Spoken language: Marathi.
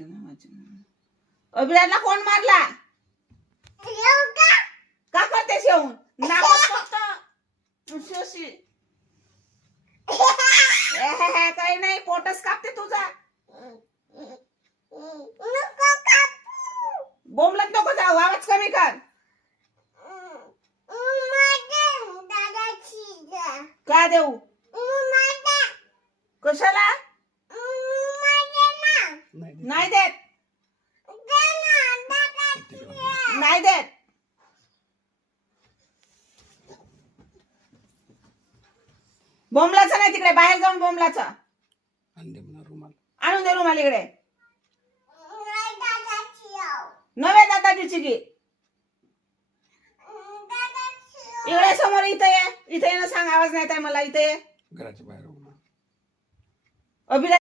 उलट नावाचे. अभिराजला कोण मारला? का करतेस येऊन? नाकात फक्त उशी. काही नाही, पोटच कापते तुझा. बोंबलत नको जाऊ, आवाज कमी कर. का देऊ? कशाला नाही देत? नाही देत. बोंबलाचं नाही, तिकडे बाहेर जाऊन बोंबलाचं आणून दे. रुमाल इकडे. नव्हे दादाजीची घे. इकडे समोर. इथे ये. इथे येणं सांग. आवाज नाही येत मला. इथे ये. अभिराज